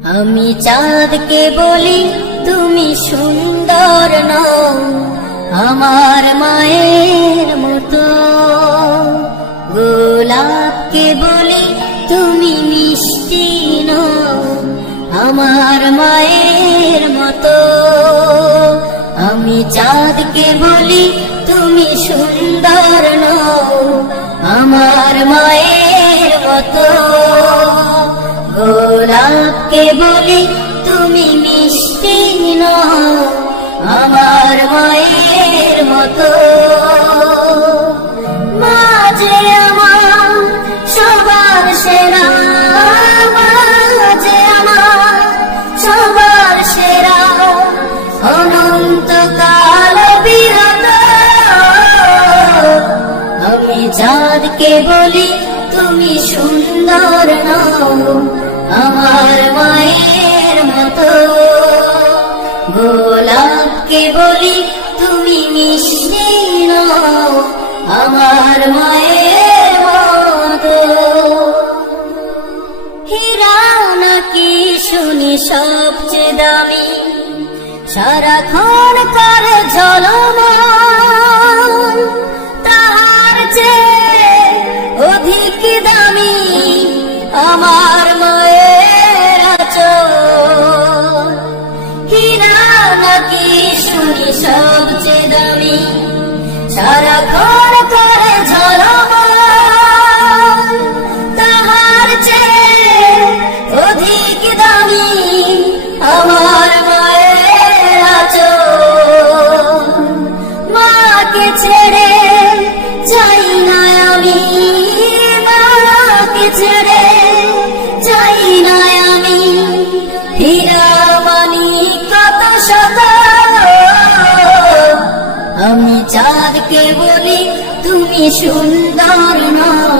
আমি চাঁদকে বলি তুমি সুন্দর নও, আমার মায়ের মতো। গোলাপকে বলি তুমি মিষ্টি নও, আমার মায়ের মতো। আমি চাঁদকে বলি তুমি সুন্দর নও, আমার মায়ের মতো। গোলাপকে বলি তুমি মিষ্টি নও, আমার মায়ের মতো। মা যে আমার সবার সেরা, মা যে আমার সবার সেরা, অনন্তকাল বিরত। আমি চাঁদকে বলি তুমি সুন্দর নও, আমার মায়ের মতো। গোলাপকে বলি তুমি মিষ্টি নও, আমার মায়ের মতো। হীরা নাকি শুনি সবচেয়ে দামি, সারাক্ষণ করে ঝলমল, তাহার চেয়ে অধিক দামি আমার মায়ের আঁচল। হীরা নাকি শুনি সবচেয়ে দামি, সারাক্ষণ করে ঝলমল, তাহার চেয়ে অধিক দামি আমার মায়ের আঁচল। মাকে ছেড়ে যাই না আমি, মাকে ছেড়ে যাই না আমি, হীরা মানি কত শত। আমি চাঁদকে বলি তুমি সুন্দর নও,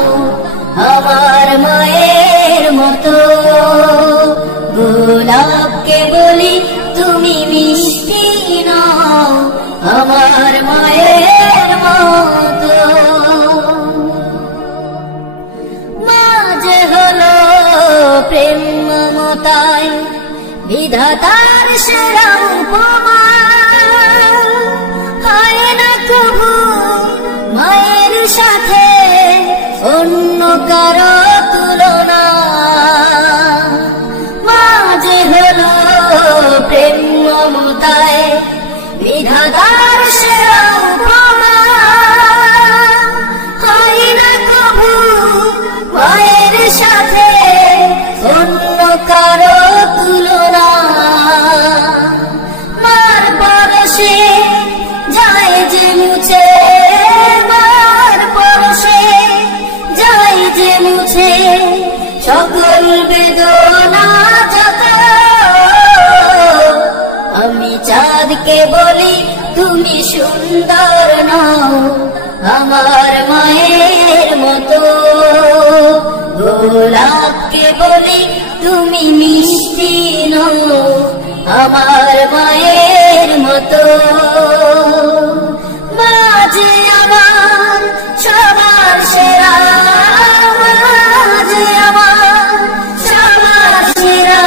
আমার মায়ের মতো। গোলাপকে বলি তুমি মিষ্টি নও, আমার মায়ের মতো। মা যে হলো প্রেম মমতায় বিধাতার সেরা উপমা, হয় না কভু মায়ের সাথে অন্য কারো তুলনা। মা যে হলো প্রেম মমতায় বিধাতার সেরা উপমা, হয় না কভু মায়ের সাথে অন্য কারো তুলনা। মার পরশে যায় যে মুছে, মার পরশে যায় যে মুছে সকল বেদনা যত। আমি চাঁদকে বলি তুমি সুন্দর নও, আমার মায়ের মতো। গোলাপকে বলি তুমি মিষ্টি নও, আমার মায়ের মতো। মা যে আমার সবার সেরা, মা যে আমার সবার সেরা,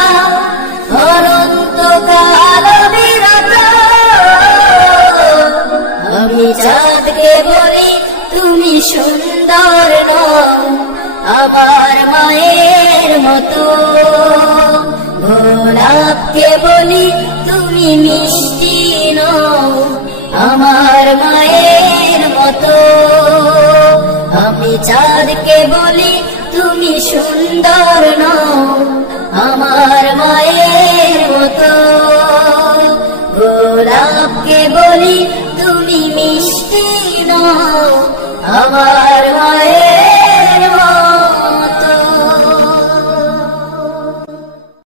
অনন্তকাল বিরত। আমি চাঁদকে বলি তুমি সুন্দর নও, আমার মায়ের মতো। গোলাপকে বলি তুমি মিষ্টি নও, আমার মায়ের মতো। আমি চাঁদকে বলি তুমি সুন্দর নও, আমার মায়ের মতো। গোলাপকে বলি তুমি মিষ্টি নও, আমার মায়ের